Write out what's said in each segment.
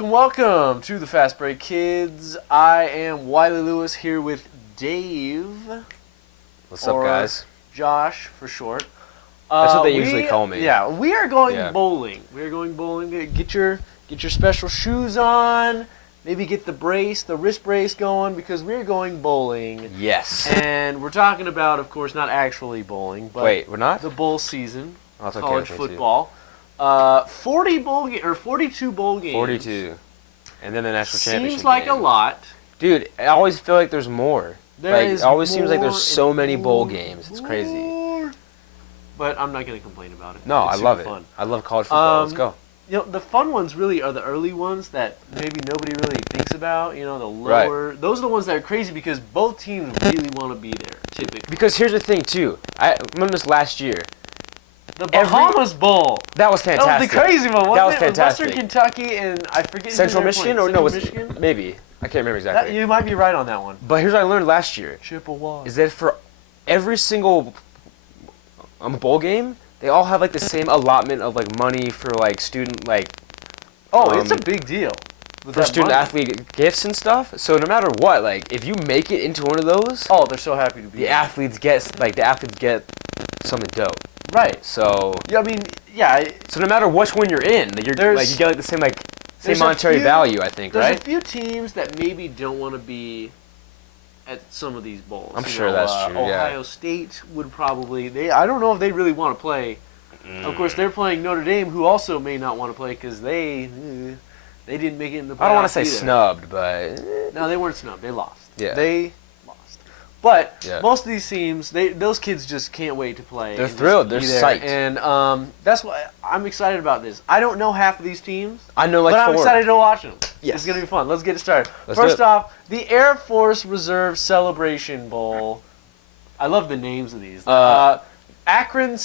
Welcome to the Fastbreak Kids. I am Wiley Lewis here with Dave. What's up, guys? Josh, for short. That's what they usually call me. Yeah, we are going bowling. We are going bowling. Get your special shoes on. Maybe get the wrist brace going, because we're going bowling. Yes. And we're talking about, of course, not actually bowling, but wait, we're not? The bowl season, oh, it's college okay, football. 42 bowl games. 42. And then the national championship Seems like games. a lot. Dude, I always feel like there's more. It always seems like there's more so many bowl and games. It's more. crazy. But I'm not going to complain about it. No, I love it. Fun. I love college football. Let's go. You know, the fun ones really are the early ones that maybe nobody really thinks about. You know, the lower. Right. Those are the ones that are crazy because both teams really want to be there, typically. Because here's the thing, too. I remember this last year. The Bahamas Bowl. That was fantastic. That was the crazy one, wasn't that was it? fantastic. Western Kentucky and I forget. Central Michigan? Or no, Michigan? Maybe. I can't remember exactly. You might be right on that one. But here's what I learned last year. Chippewa. Is that for every single bowl game, they all have like the same allotment of like money for like student like. Oh, it's a big deal. For student athlete gifts and stuff. So no matter what, like if you make it into one of those, oh, they're so happy to be. The athletes get something dope. Right. So. Yeah, I mean, yeah. So no matter which one you're in, you get like the same monetary value, I think, right? There's a few teams that maybe don't want to be at some of these bowls. I'm sure that's true. Ohio State would probably. I don't know if they really want to play. Of course, they're playing Notre Dame, who also may not want to play because they didn't make it in the playoffs. I don't want to say either. snubbed, but no, they weren't snubbed. They lost. Yeah. They lost. But most of these teams, those kids just can't wait to play. They're thrilled. They're psyched. And that's why I'm excited about this. I don't know half of these teams. I know like but 4. I'm excited to watch them. Yes. It's going to be fun. Let's get it started. Let's First off, the Air Force Reserve Celebration Bowl. I love the names of these. Alcorn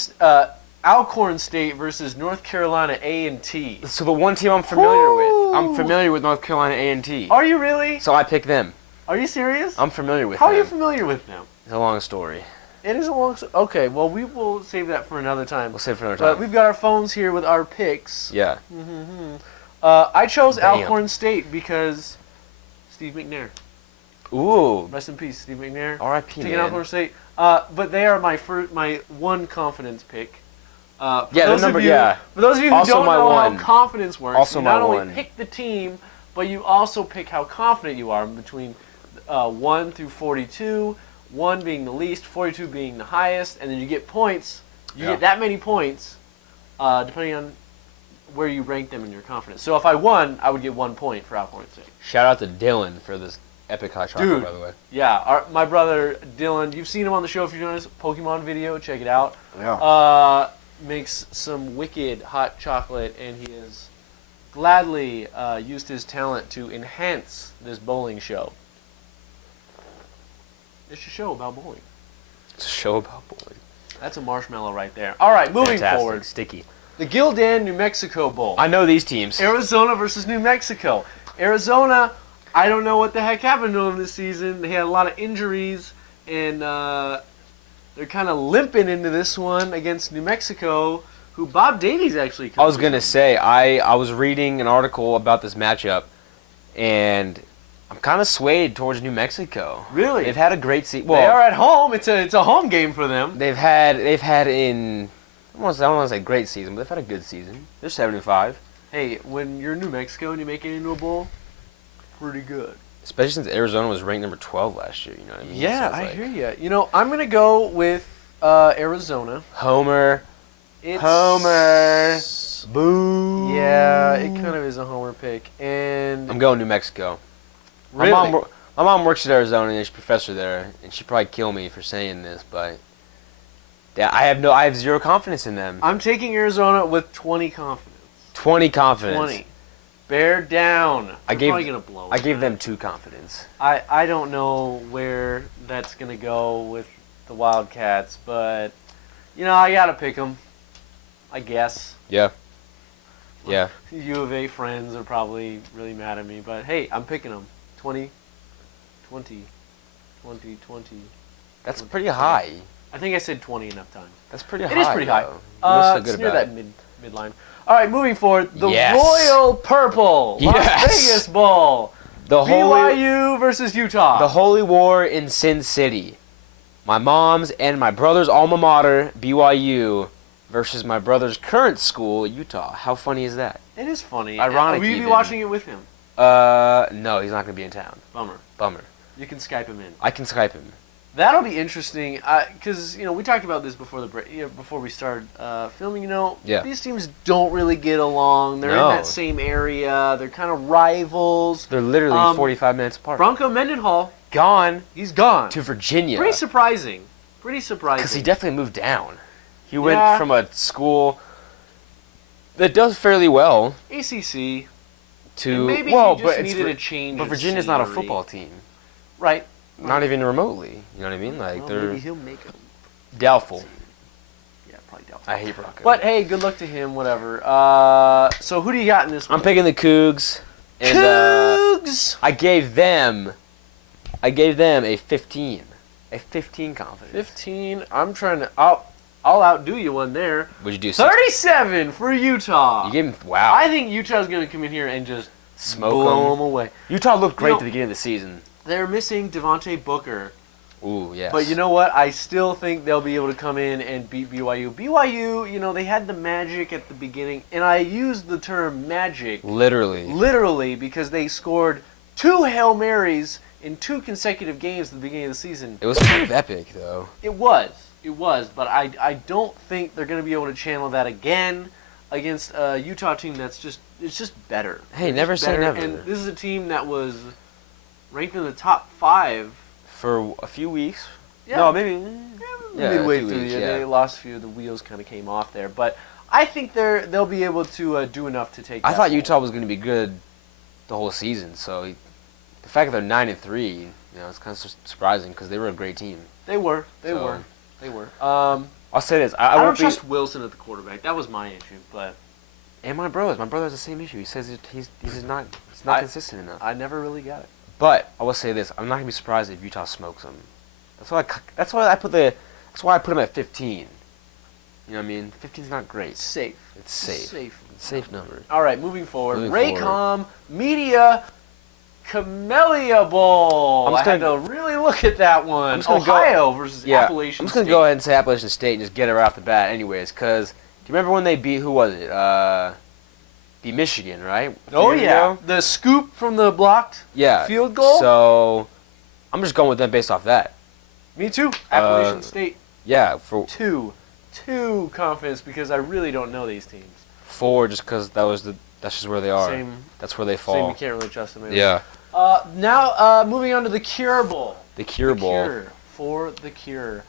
State versus North Carolina A&T. So the one team I'm familiar with. I'm familiar with North Carolina A&T. Are you really? So I picked them. Are you serious? I'm familiar with them. them. How are you familiar with them? It's a long story. It is a long story. Okay, well, we will save that for another time. We'll save it for another time. But we've got our phones here with our picks. Yeah. I chose Alcorn State because Steve McNair. Ooh. Rest in peace, Steve McNair. R.I.P. Taking Alcorn State. But they are my one confidence pick. For those of you who don't know how confidence works, also you not only pick the team, but you also pick how confident you are between 1 through 42, 1 being the least, 42 being the highest, and then you get points. You get that many points, depending on where you rank them in your confidence. So if I won, I would get 1 point for Alcorn State. Shout out to Dylan for this epic hot chocolate, by the way. Yeah, my brother Dylan, you've seen him on the show if you've done his Pokemon video, check it out. Yeah. Makes some wicked hot chocolate, and he has gladly used his talent to enhance this bowling show. It's a show about bowling. It's a show about bowling. That's a marshmallow right there. All right, moving forward. Sticky. The Gildan, New Mexico Bowl. I know these teams. Arizona versus New Mexico. Arizona, I don't know what the heck happened to them this season. They had a lot of injuries, and they're kind of limping into this one against New Mexico, who Bob Davies actually coached. I was going to say, I was reading an article about this matchup, and I'm kind of swayed towards New Mexico. Really? They've had a great season. Well, they are at home. It's a home game for them. They've had in, I don't want to say great season, but they've had a good season. They're 75. Hey, when you're New Mexico and you make it into a bowl, pretty good. Especially since Arizona was ranked number 12 last year, you know what I mean? Yeah, I hear you. You know, I'm going to go with Arizona. Homer. Homer. Boo. Yeah, it kind of is a homer pick. And I'm going New Mexico. Really? My mom works at Arizona, and she's a professor there, and she'd probably kill me for saying this, but yeah, I have 0 confidence in them. I'm taking Arizona with 20 confidence. 20 confidence. 20. Bear down. I gave them 2 confidence. I don't know where that's going to go with the Wildcats, but, you know, I got to pick them. I guess. Yeah. Yeah. U of A friends are probably really mad at me, but hey, I'm picking them. 20, 20, 20, 20. That's 20. pretty high. I think I said 20 enough times. That's pretty high. It is pretty high. Good It's near about that midline. All right, moving forward, the Yes. Royal Purple Las Yes. Vegas Bowl. The holy, BYU versus Utah. the holy war in Sin City. My mom's and my brother's alma mater, BYU, versus my brother's current school, Utah. How funny is that? It is funny. Ironic Will you be even. watching it with him? No, he's not going to be in town. Bummer. You can Skype him in. I can Skype him. That'll be interesting, because we talked about this before the break, before we started filming. Yeah. These teams don't really get along. They're No. in that same area. They're kind of rivals. They're literally 45 minutes apart. Bronco Mendenhall, Gone he's gone. to Virginia. Pretty surprising. Because he definitely moved down. He went Yeah. from a school that does fairly well ACC. to And maybe well, he but just it's needed a change. but of Virginia's not a scenery. football team. Right. Not even remotely. You know what I mean? Like Well, they're maybe he'll make them. doubtful. Yeah, probably doubtful. I hate Bronco. But hey, good luck to him. Whatever. So who do you got in this one? I'm picking the Cougs, and Cougs. I gave them a 15. A 15 confidence. 15. I'm trying to. I'll outdo you one there. Would you do 37 for Utah. You gave him wow. I think Utah's going to come in here and just Smoke blow them. them away. Utah looked great You know- at the beginning of the season. They're missing Devontae Booker. Ooh, yes. But you know what? I still think they'll be able to come in and beat BYU. BYU, they had the magic at the beginning, and I use the term magic literally because they scored 2 Hail Marys in 2 consecutive games at the beginning of the season. It was kind of epic, though. It was, but I don't think they're going to be able to channel that again against a Utah team that's just better. Hey, They're never just say better. never. And this is a team that was ranked in the top 5. For a few weeks. Yeah. No, maybe. Yeah, midway a few through weeks, the year. yeah. They lost a few. The wheels kind of came off there, but I think they'll be able to do enough to take. I that thought bowl. Utah was going to be good the whole season, so the fact that they're 9-3, it's kind of surprising because they were a great team. They were. I'll say this: I I don't won't be. trust Wilson at the quarterback. That was my issue, but And my brother has the same issue. He says he's not consistent enough. I never really got it. But I will say this: I'm not gonna be surprised if Utah smokes them. That's why I put him at 15. You know what I mean? 15's not great. It's safe. It's safe. It's a safe number. All right, moving forward. Moving Raycom Media Camellia Bowl. I'm just I had gonna- to really look at that one. I'm just gonna Ohio versus Yeah, Appalachian I'm just gonna State. go ahead and say Appalachian State and just get it right off the bat, anyways. Because do you remember when they beat who was it? Beat Michigan, right? A few Oh years yeah, ago? the scoop from the blocked Yeah. field goal. So I'm just going with them based off that. Me too. Appalachian State. Yeah, for Two confidence because I really don't know these teams. 4 just because that's just where they are. Same. That's where they Same. fall. You can't really trust them. Anyway. Yeah. Now moving on to the Cure Bowl. The Cure Bowl. Cure for the Cure.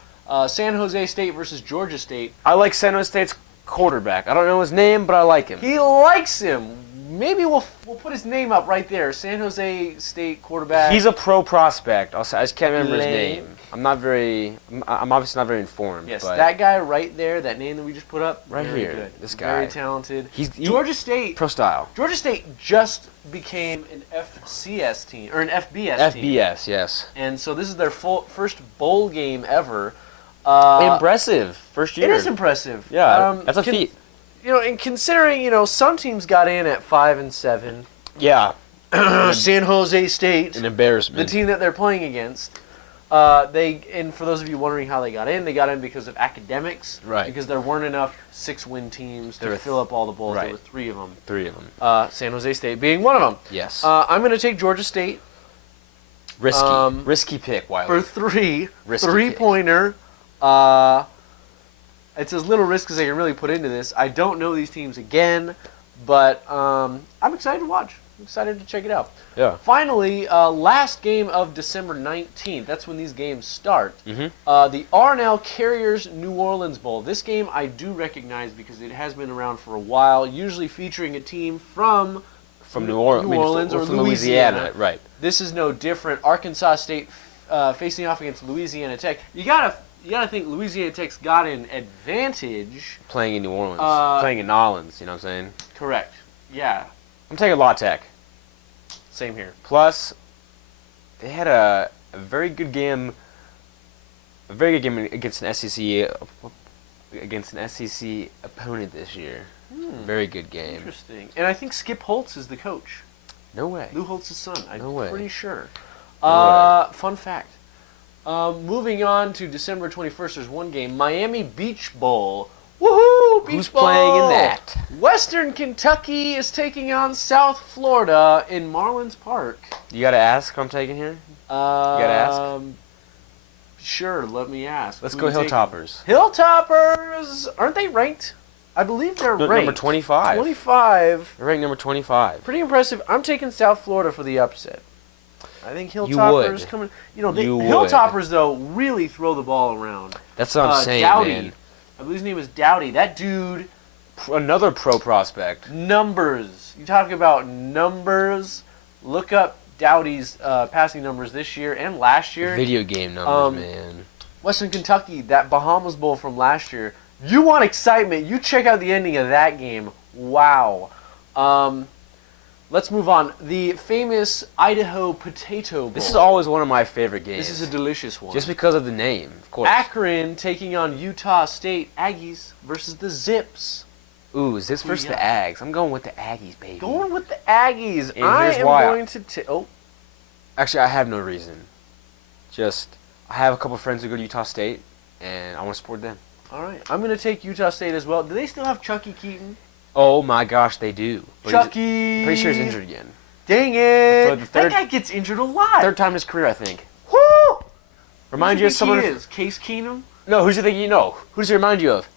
San Jose State versus Georgia State. I like San Jose State's quarterback. I don't know his name, but I like him. He likes him. Maybe we'll put his name up right there. San Jose State quarterback. He's a pro prospect. I just can't remember his Lame. name. I'm obviously not very informed. Yes, but that guy right there, that name that we just put up, Right very here, good. this guy. Very talented. He- Georgia State. pro style. Georgia State just became an FCS team or an FBS team. FBS, yes. And so this is their first bowl game ever. Impressive. First year. It is impressive. Yeah, that's a feat. And considering, some teams got in at 5-7. Yeah. San Jose State, An the embarrassment. team that they're playing against, and for those of you wondering how they got in because of academics. Right. Because there weren't enough 6-win teams to There were fill up all the bowls. right. There were 3 of them. 3 of them. San Jose State being one of them. Yes. I'm going to take Georgia State Risky. Risky pick, Wiley. for 3. Risky Three-pointer. It's as little risk as I can really put into this. I don't know these teams again, but I'm excited to watch. I'm excited to check it out. Yeah. Finally, last game of December 19th. That's when these games start. Mm-hmm. The R&L Carriers New Orleans Bowl. This game I do recognize because it has been around for a while, usually featuring a team from New Orleans or from Louisiana. Right. This is no different. Arkansas State facing off against Louisiana Tech. You gotta you got to think Louisiana Tech's got an advantage. Playing in New Orleans. Uh, Playing in Nolans, you know what I'm saying? Correct. Yeah. I'm taking La Tech. Same here. Plus, they had a very good game. A very good game against an SEC opponent this year. Very good game. Interesting. And I think Skip Holtz is the coach. No way. Lou Holtz's son. No way. I'm pretty sure. No Fun fact. Moving on to December 21st, there's one game. Miami Beach Bowl. Woohoo! Beach Who's Bowl! playing in that? Western Kentucky is taking on South Florida in Marlins Park. You gotta ask who I'm taking here? You gotta ask? Sure, let me ask. Let's Who go you taking? Hilltoppers. Hilltoppers! Aren't they ranked? I believe they're ranked. Number 25. 25. They're ranked number 25. Pretty impressive. I'm taking South Florida for the upset. I think You Hilltoppers would. coming. You would. Hilltoppers though really throw the ball around. That's what I'm saying, Dowdy, man. I believe his name was Dowdy. That dude. Another pro prospect. Numbers. You talk about numbers. Look up Dowdy's passing numbers this year and last year. Video game numbers, man. Western Kentucky, that Bahamas Bowl from last year. You want excitement? You check out the ending of that game. Wow. Let's move on. The famous Idaho Potato Bowl. This is always one of my favorite games. This is a delicious one. Just because of the name, of course. Akron taking on Utah State Aggies versus the Zips. Ooh, is this versus the Ags? I'm going with the Aggies, baby. Going with the Aggies. And I here's am why. going to. Actually, I have no reason. Just, I have a couple friends who go to Utah State, and I want to support them. All right. I'm going to take Utah State as well. Do they still have Chucky Keaton? Oh my gosh, they do. But Chucky! Pretty sure he's injured again. Dang it! For the third- That guy gets injured a lot. Third time in his career, I think. Woo! Remind you of someone. He is Case Keenum. No, who's you think you know? Who does he remind you of?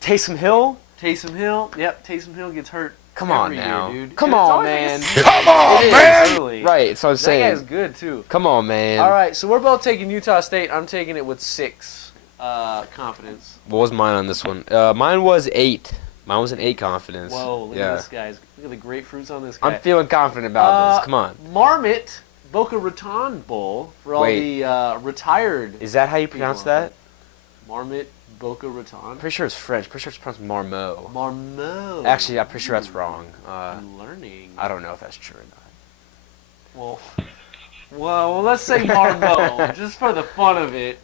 Taysom Hill? Taysom Hill. Yep, Taysom Hill gets hurt. Come on every now. year, dude. Come And it's on, always man. Like Come on, man! Early. Right, so I'm That saying. guy's good too. Come on, man. All right, so we're both taking Utah State. I'm taking it with 6 confidence. What was mine on this one? Mine was 8. Mine was an 8 confidence. Whoa, look yeah. at this guy's. Look at the grapefruits on this guy. I'm feeling confident about this. Come on. Marmot Boca Raton Bowl for all Wait. the retired. Is that how you pronounce people. that? Marmot Boca Raton. I'm pretty sure it's French. Pretty sure it's pronounced Marmot. Marmot. Actually, I'm pretty sure that's wrong. I'm learning. I don't know if that's true or not. Well, let's say Marmot, just for the fun of it.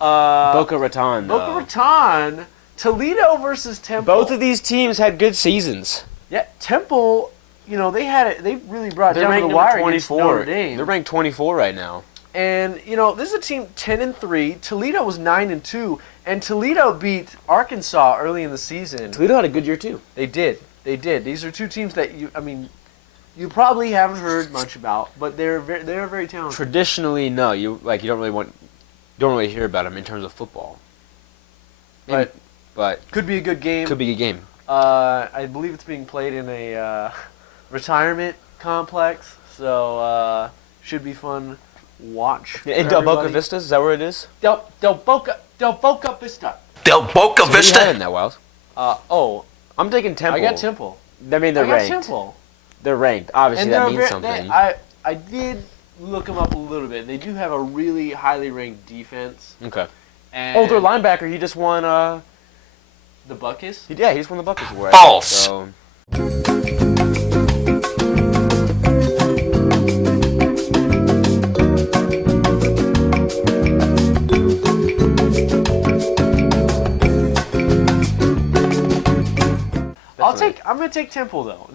Boca Raton, though. Boca Raton, Toledo versus Temple. Both of these teams had good seasons. Yeah, Temple, you know, they had it. They really brought it They're down to ranked the number wire against 24. Notre Dame. They're ranked 24 right now. And you know, this is a team 10-3. Toledo was 9-2, and Toledo beat Arkansas early in the season. Toledo had a good year too. They did. These are two teams that you probably haven't heard much about, but they're very talented. Traditionally, no, you don't really hear about them in terms of football. Maybe, but Could be a good game. could be a game. I believe it's being played in a retirement complex, so should be fun. Watch. In for Del Boca everybody. Vista, is that where it is? Del Boca Vista. Del Boca So who do you Vista. have in that, Wiles? I'm taking Temple. I got Temple. I mean, they're I got ranked. Temple. They're ranked. Obviously, that means something. I did look them up a little bit. They do have a really highly ranked defense. Okay. And Their linebacker, he just won. the Buckus. He just won the Buckets Award. False. So. I'm gonna take Temple though.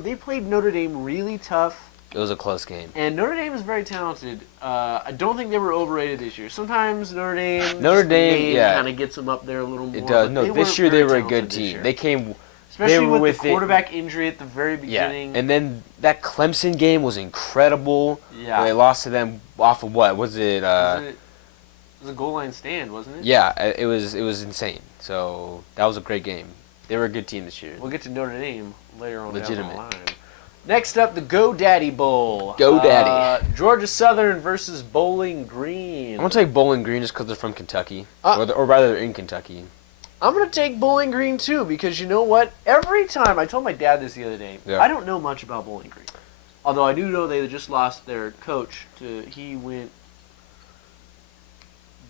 They played Notre Dame really tough, It was a close game. and Notre Dame is very talented. I don't think they were overrated this year. Sometimes Notre Notre Dame, yeah. kind of gets them up there a little more. It does. but No, they this were year they very were a talented good this team. year. They came. Especially were with the with it. quarterback injury at the very beginning. Yeah, and then that Clemson game was incredible. Yeah. They lost to them off of what? Was it? It was a goal line stand, wasn't it? Yeah, it was insane. So that was a great game. They were a good team this year. We'll get to Notre Dame later on down Legitimate. the line. Next up, the GoDaddy Bowl. GoDaddy. Georgia Southern versus Bowling Green. I'm gonna take Bowling Green just because they're from Kentucky, Uh, or rather they're in Kentucky. I'm going to take Bowling Green too because you know what? Every time, I told my dad this the other day, Yeah. I don't know much about Bowling Green. Although I do know they just lost their coach. He went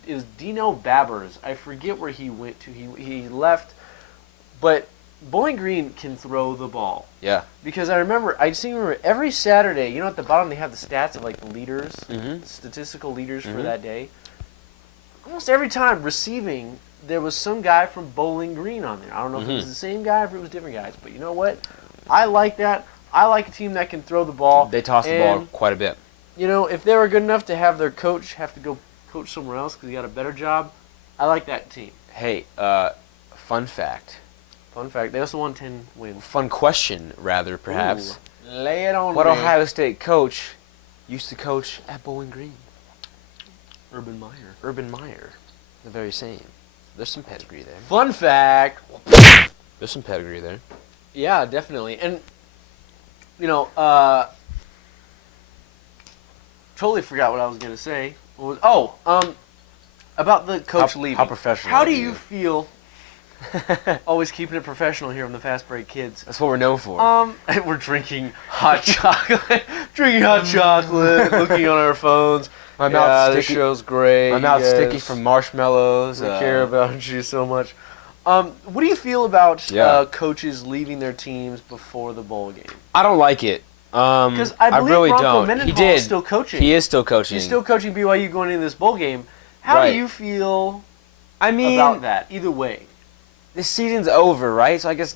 it was Dino Babbers. I forget where he went to. He left, but Bowling Green can throw the ball. Yeah. Because I remember every Saturday. You know, at the bottom they have the stats of like the leaders, statistical leaders for that day. Almost every time receiving, there was some guy from Bowling Green on there. I don't know if it was the same guy or if it was different guys, but you know what? I like that. I like a team that can throw the ball. They toss the ball quite a bit. You know, if they were good enough to have their coach have to go coach somewhere else because he got a better job, I like that team. Hey, fun fact. Fun fact, they also won 10 wins. Fun question, rather, perhaps. Ooh, lay it on What me. Ohio State coach used to coach at Bowling Green? Urban Meyer. Urban Meyer. The very same. There's some pedigree there. Fun fact. There's some pedigree there. Yeah, definitely. And, you know, totally forgot what I was going to say. About the coach leaving. How professional How are do you feel? Always keeping it professional here on the Fastbreak Kids. That's what we're known for. We're drinking hot chocolate, looking on our phones. My mouth's this sticky. show's great. My mouth's you sticky guys. from marshmallows. We care about you so much. What do you feel about coaches leaving their teams before the bowl game? I don't like it. Because I believe really Bronco don't. Mendenhall He did. is still coaching. He is still coaching. He's still coaching BYU going into this bowl game. How do you feel about that? Either way. The season's over, right? So I guess,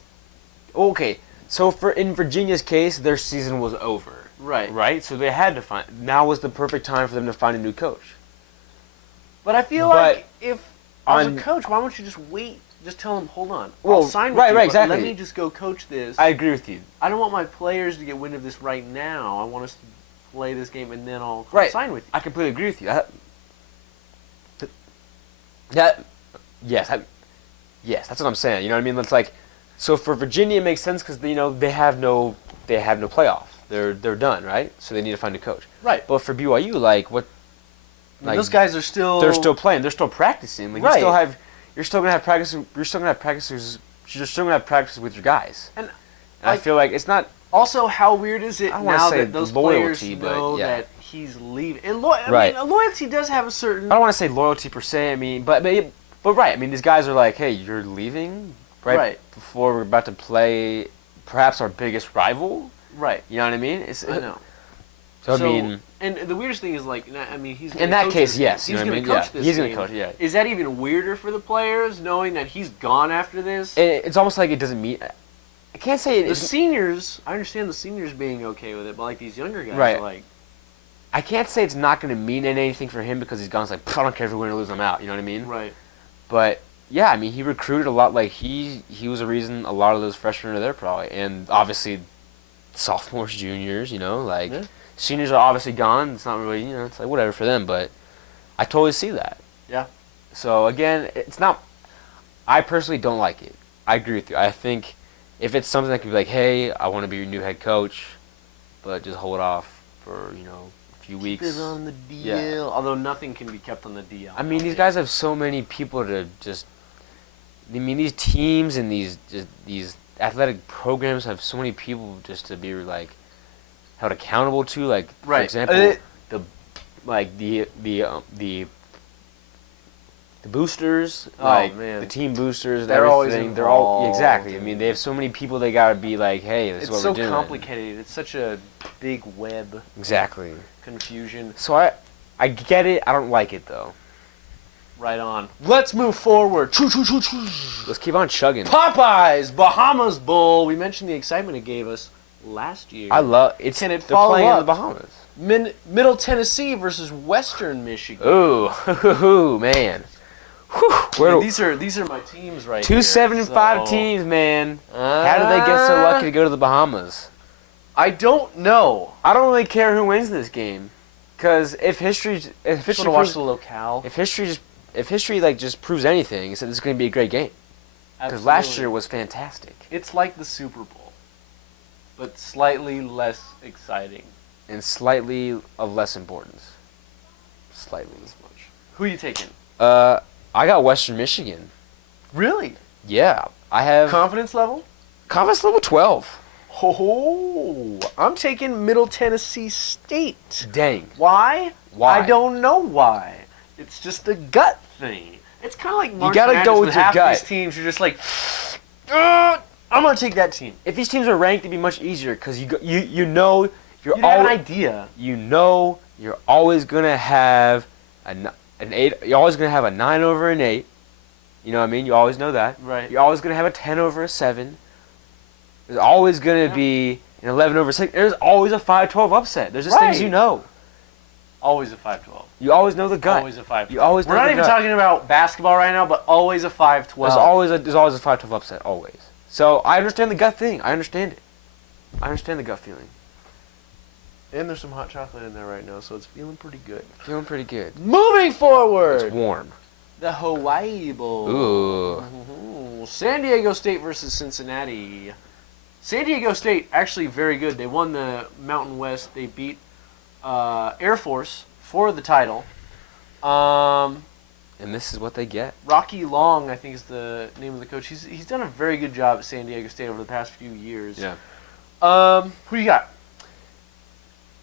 okay. So in Virginia's case, their season was over. Right. Right? So they had to find, now was the perfect time for them to find a new coach. But I feel like if, as a coach, why don't you just wait? Just tell them, hold on. I'll sign with you, but exactly. let me just go coach this. I agree with you. I don't want my players to get wind of this right now. I want us to play this game and then I'll sign with you. I completely agree with you. Yes, that's what I'm saying. You know what I mean? It's like, so for Virginia, it makes sense because they have no playoff. They're done, right? So they need to find a coach. Right. But for BYU, like what? Like, those guys are still. They're still playing. They're still practicing. Like right. You're still gonna have practice. You're still gonna have practices. You're still gonna have practice with your guys. And I feel like it's not. Also, how weird is it now that those players loyalty, know yeah. that he's leaving? And I mean, loyalty does have a certain. I don't want to say loyalty per se. I mean, but right. I mean, these guys are like, hey, you're leaving right before we're about to play, perhaps our biggest rival. Right. You know what I mean? I know. So I mean, and the weirdest thing is like, I mean, he's in that case, yes, he's going to coach this. He's going to coach. Yeah. Is that even weirder for the players knowing that he's gone after this? It's almost like it doesn't mean. I can't say it. The seniors, I understand the seniors being okay with it, but like these younger guys, right. like. I can't say it's not going to mean anything for him because he's gone. It's like, I don't care if we win or lose, I'm out. You know what I mean? Right. But yeah, I mean, he recruited a lot. Like he was a reason a lot of those freshmen are there probably, and obviously, sophomores, juniors. You know, like seniors are obviously gone. It's not really, it's like whatever for them. But I totally see that. Yeah. So again, it's not. I personally don't like it. I agree with you. I think if it's something that could be like, hey, I want to be your new head coach, but just hold off for a few weeks. Keep it on the DL. Yeah. Although nothing can be kept on the DL. I mean, these guys have so many people to just. I mean, these teams and these athletic programs have so many people just to be like held accountable to. Like, for example, the boosters, the team boosters, they're always everything. involved. They're all exactly. I mean, they have so many people. They gotta be like, hey, this is what we're doing. It's so complicated. It's such a big web. Exactly. Confusion. So I get it. I don't like it though. Right on. Let's move forward. Let's keep on chugging. Popeyes Bahamas Bowl. We mentioned the excitement it gave us last year. I love it. Can it they're follow playing up? in the Bahamas. Middle Tennessee versus Western Michigan. Ooh, man. Whew. These are my teams right 2 7-5 teams, man. How did they get so lucky to go to the Bahamas? I don't know. I don't really care who wins this game, because if history watch the locale. If history like just proves anything, it's that this is going to be a great game. Because last year was fantastic. It's like the Super Bowl, but slightly less exciting and slightly of less importance. Slightly as much. Who are you taking? I got Western Michigan. Really? Yeah, I have confidence level. Confidence level 12. Oh, I'm taking Middle Tennessee State. Dang. Why? I don't know why. It's just a gut thing. It's kind of like March gotta Madness go with with your half gut. these teams. You're just like, I'm gonna take that team. If these teams are ranked, it'd be much easier because you know You have an idea. You know you're always gonna have an 8. You're always gonna have a 9 over an 8. You know what I mean? You always know that. Right. You're always gonna have a 10 over a 7. There's always gonna be an 11 over 6. There's always a 5-12 upset. There's just things you know. Always a 5-12. You always know the gut. Always a 5-12. You always know We're not the even gut. talking about basketball right now, but always a 5-12. There's always a 5-12 upset. Always. So I understand the gut thing. I understand it. I understand the gut feeling. And there's some hot chocolate in there right now, so it's feeling pretty good. Feeling pretty good. Moving forward. It's warm. The Hawaii Bowl. Ooh. San Diego State versus Cincinnati. San Diego State actually very good. They won the Mountain West. They beat Air Force for the title. And this is what they get. Rocky Long, I think, is the name of the coach. He's done a very good job at San Diego State over the past few years. Yeah. Who you got?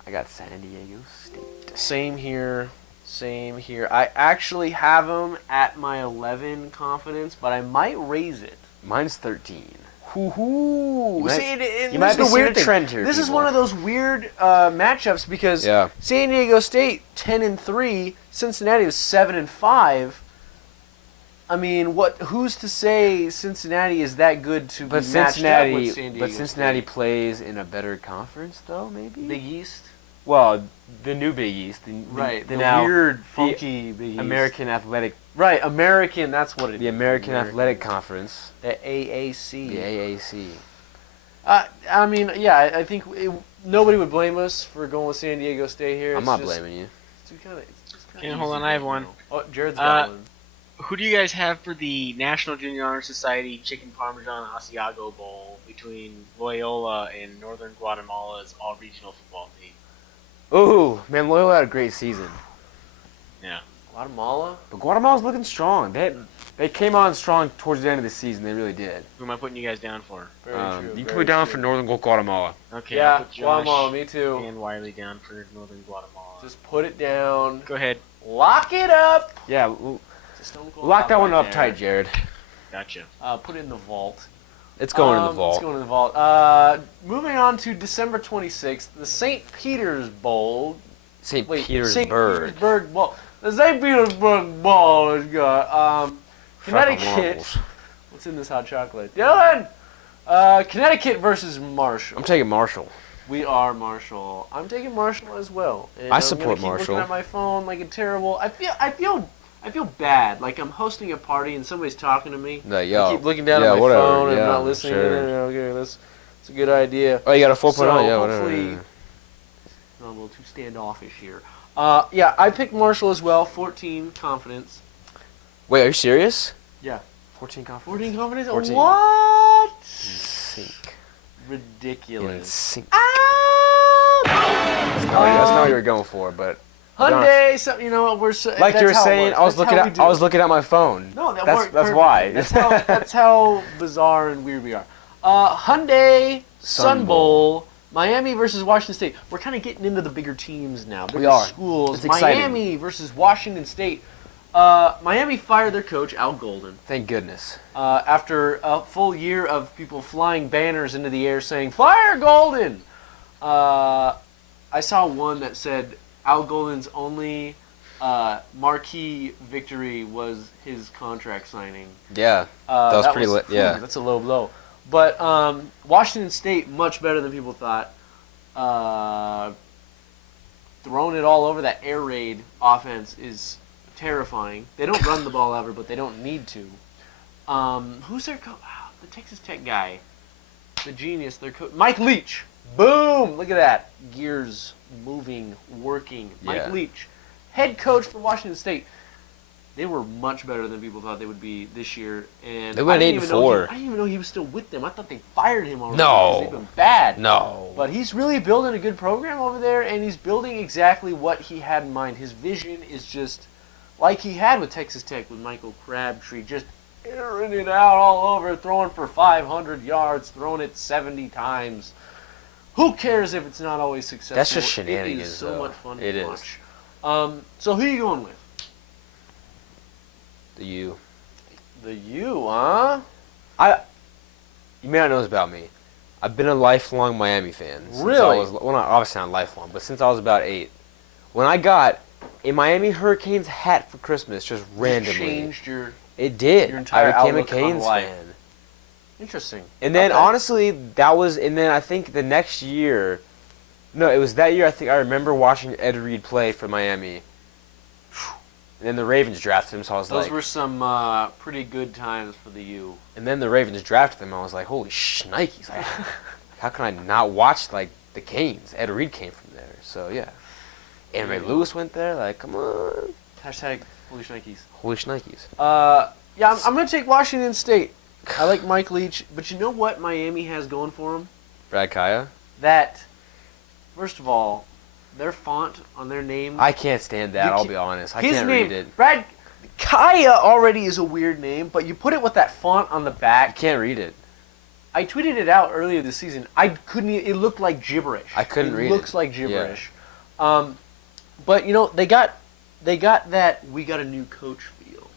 I got San Diego State. Same here. Same here. I actually have them at my 11 confidence, but I might raise it. Mine's 13. Hoo-hoo. You might be seeing a trend here. This is one of those weird matchups because San Diego State 10-3, Cincinnati was 7-5. I mean, who's to say Cincinnati is that good to be matched up with San Diego But Cincinnati State? plays in a better conference, though, maybe? Big East? Well, the new Big East. The now weird, funky Big East. American Athletic. Right, American, that's what it is. The American Athletic Conference. The AAC. The AAC. I mean, yeah, I think nobody would blame us for going with San Diego State here. I'm not blaming you. It's just kinda Okay, hold easy on, I have right one. now. Oh, Jared's got one. Who do you guys have for the National Junior Honor Society Chicken Parmesan Asiago Bowl between Loyola and Northern Guatemala's all-regional football team? Ooh, man, Loyola had a great season. Yeah. Guatemala? But Guatemala's looking strong. They came on strong towards the end of the season. They really did. Who am I putting you guys down for? Very true. You very put me down true. for Northern Guatemala. Okay, Yeah, I'll put Josh Guatemala, me too. and Wiley down for Northern Guatemala. Just put it down. Go ahead. Lock it up. Yeah, It's a stone cold lock that lock one right up there. tight, Jared. Gotcha. Put it in the vault. It's going in the vault. It's going in the vault. Moving on to December 26th, the St. Peter's Bowl. St. St. Petersburg. Petersburg Bowl. The St. Petersburg Bowl has got Connecticut. Marbles. What's in this hot chocolate? Dylan! Connecticut versus Marshall. I'm taking Marshall. We are Marshall. I'm taking Marshall as well. And I I'm support gonna keep Marshall. Looking at my phone like a terrible. I feel bad. Like I'm hosting a party and somebody's talking to me. Like, yo, I keep looking down yeah, at my whatever, phone and yeah, I'm not listening. sure. Okay, that's a good idea. Oh, you got a 4.0? So Yeah, whatever. hopefully, I'm a little too standoffish here. Yeah, I picked Marshall as well. 14 confidence. Wait, are you serious? Yeah. 14 confidence. 14 confidence. 14. What? Sink. Ridiculous. Sink. Ah! That's not what you were going for, but Hyundai, so, you know, we're so, like that's you were how it saying, works. I was That's looking how we at do I it. was looking at my phone. No, that that's worked that's perfectly. why. That's how bizarre and weird we are. Hyundai, Sun Bowl, Miami versus Washington State. We're kind of getting into the bigger teams now. Bigger are. schools. It's exciting. Miami versus Washington State. Miami fired their coach, Al Golden, Thank goodness. after a full year of people flying banners into the air saying, "Fire Golden!" I saw one that said Al Golden's only marquee victory was his contract signing. Yeah, that was pretty lit. Yeah, That's a low blow. But Washington State, much better than people thought. Throwing it all over, that air raid offense is terrifying. They don't run the ball ever, but they don't need to. Who's their coach? The Texas Tech guy. The genius, their coach. Mike Leach. Boom! Look at that. Gears moving, working. Mike Yeah. Leach. Head coach for Washington State. They were much better than people thought they would be this year. And They went I didn't 8-4. I didn't even know he was still with them. I thought they fired him already. No. Because they've been bad. no. But he's really building a good program over there, and he's building exactly what he had in mind. His vision is just like he had with Texas Tech with Michael Crabtree, just airing it out all over, throwing for 500 yards, throwing it 70 times. Who cares if it's not always successful? That's just It shenanigans, is so though. much fun It to is. watch. So who are you going with? The U. The U, huh? You may not know this about me. I've been a lifelong Miami fan. Really? Not obviously not lifelong, but since I was about 8. When I got a Miami Hurricanes hat for Christmas, just randomly. Changed your... It did. Your entire I became a outlook on Canes life. fan. Interesting. And then Okay. honestly, and then I think the next year, no, it was that year. I think I remember watching Ed Reed play for Miami. And then the Ravens drafted him, so I was Those like, were some pretty good times for the U. and then the Ravens drafted him. I was like, holy shnikes! Like, how can I not watch like the Canes? Ed Reed came from there, so yeah. And Ray Lewis went there. Like, come on. Hashtag Holy Shnikes. Holy shnikes. Yeah, I'm going to take Washington State. I like Mike Leach, but you know what Miami has going for them? Brad Kaya. That, first of all, their font on their name. I can't stand that. I'll be honest. I his can't name, read it. Brad Kaya already is a weird name, but you put it with that font on the I back. can't read it. I tweeted it out earlier this season. I couldn't. It looked like gibberish. I couldn't read it. It looks like gibberish. But you know they got that we got a new coach feel,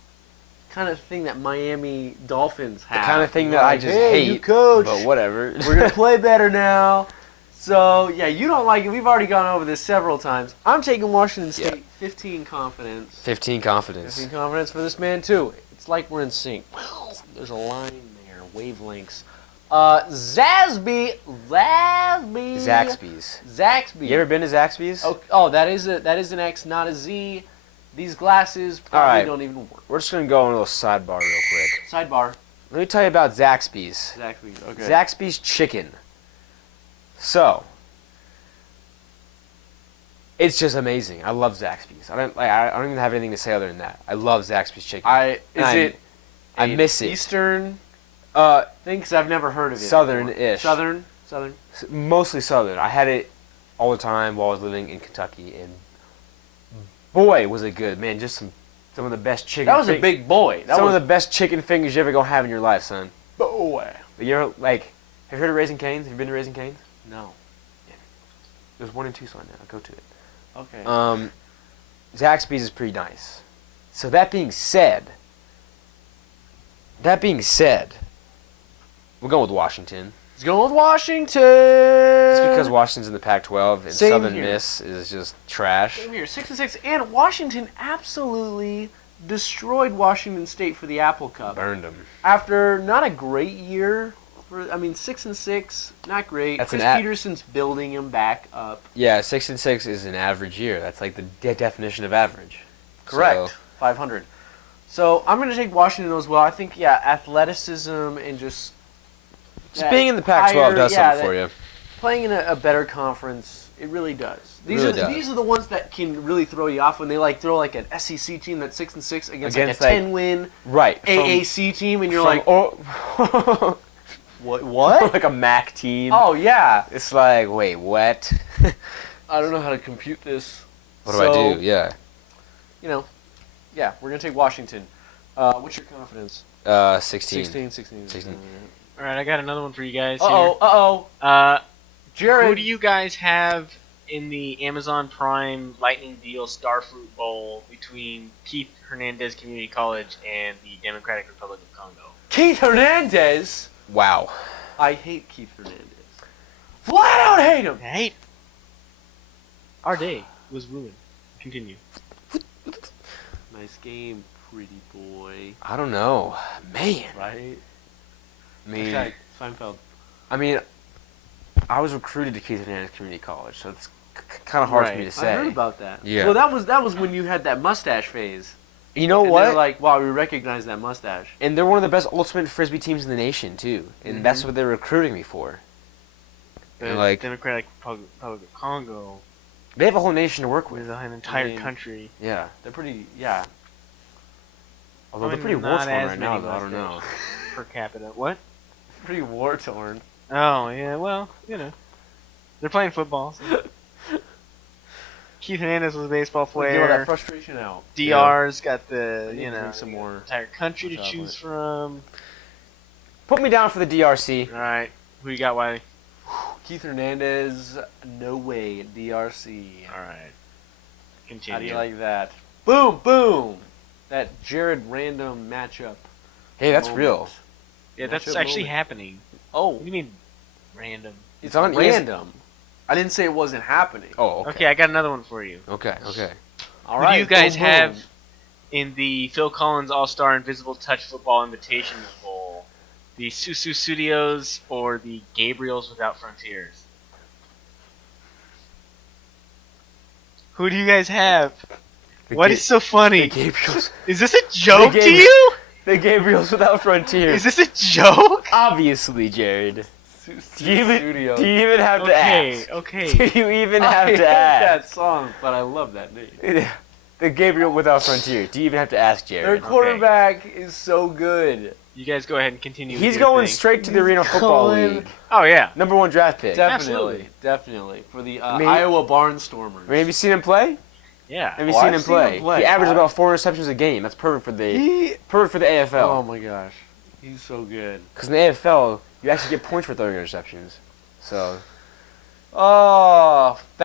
kind of thing that Miami Dolphins have. The kind of thing that I just hey, new hate. coach. But whatever. We're gonna play better now. So yeah, you don't like it. We've already gone over this several times. I'm taking Washington State. Yeah. 15 confidence. 15 confidence. 15 confidence for this man too. It's like we're in sync. There's a line there, wavelengths. Zaxby's. You ever been to Zaxby's? Oh, that is an X, not a Z. These glasses probably don't even work. We're just gonna go on a little sidebar real quick. Sidebar. Let me tell you about Zaxby's. Zaxby's. Okay. Zaxby's chicken. So, it's just amazing. I love Zaxby's. I don't even have anything to say other than that. I love Zaxby's chicken. I miss it. Eastern thing? Because I've never heard of it. Southern-ish. Southern. Mostly Southern. I had it all the time while I was living in Kentucky, and boy, was it good, man! Just some of the best chicken. That was a big boy. Some of the best chicken fingers you're ever gonna have in your life, son. boy. But you're like, have you heard of Raising Cane's? Have you been to Raising Cane's? No. There's one in Tucson now. Go to it. Okay. Zaxby's is pretty nice. So that being said, we're going with Washington. Let's go with Washington. It's because Washington's in the Pac-12 and Same Southern here. Miss is just trash. Same here, 6-6, and Washington absolutely destroyed Washington State for the Apple Cup. Burned them. After not a great year, 6-6, not great. That's Chris Peterson's building him back up. Yeah, 6-6 is an average year. That's like the definition of average. Correct. So, 500. So I'm going to take Washington as well. I think, athleticism and just being in the Pac-12 does something for you. Playing in a better conference, it really does. These are the ones that can really throw you off when they throw like an SEC team that's 6-6 against like a 10-win AAC team, and you're like, what? Like a MAC team. Oh yeah. It's like, wait, what? I don't know how to compute this. What do I do? Yeah. We're gonna take Washington. What's your confidence? 16. 16. All right, I got another one for you guys. Jared, Who do you guys have in the Amazon Prime Lightning Deal Starfruit Bowl between Keith Hernandez Community College and the Democratic Republic of Congo? Keith Hernandez. Wow. I hate Keith Hernandez. Flat out hate him. Hate. Our day was ruined. Continue. Nice game, pretty boy. I don't know. Man. Right? I mean, Okay, Seinfeld. I was recruited to Keith Hernandez Community College, so it's kind of hard for me to say. I heard about that. Yeah. Well, that was when you had that mustache phase. You know and what? They're like, wow, we recognize that mustache. And they're one of the best ultimate frisbee teams in the nation too, and that's what they're recruiting me for. The Democratic Republic of Congo. They have a whole nation to work with. With an entire country. Yeah. They're pretty, Although they're pretty war torn right now, though. I don't know. Per capita. What? pretty war torn. Oh, yeah, well, They're playing football. So. Keith Hernandez was a baseball player. Get all that frustration out. DR's got the, drink some more entire country to choose from. Put me down for the DRC. All right. Who you got, Wiley? Keith Hernandez, no way, DRC. All right. Continue. How do you like that? Boom, boom. that Jared random matchup. Hey, that's moment. real. Yeah, that's Matchup actually moment. happening. Oh, What do you mean, random? it's on random. I didn't say it wasn't happening. Oh, Okay, okay. I got another one for you. Okay. All Who right. do you guys boom, boom. have in the Phil Collins All-Star Invisible Touch Football Invitational Bowl? The Susu Studios or the Gabriels Without Frontiers? Who do you guys have? What is so The funny? Gabriels. Is this a joke to Gabriel- you? The Gabriels Without Frontiers. Is this a joke? Obviously, Jared. Susu Do you even Studios. have to ask? Okay. Do you even I have hate to ask? that song, but I love that name. The Gabriel Without Frontiers. Do you even have to ask, Their Jared? quarterback is so good. You guys go ahead and continue. He's with your going thing. straight to the Arena Football going- League. Oh yeah. #1 draft pick. Absolutely. Definitely. For the Maybe- Iowa Barnstormers. I mean, have you seen him play? Yeah. Have you Oh, seen I've him seen play? him play. He averages about 4 receptions a game. That's perfect for the AFL. Oh my gosh. He's so good. Because in the AFL, you actually get points for throwing interceptions. So Oh,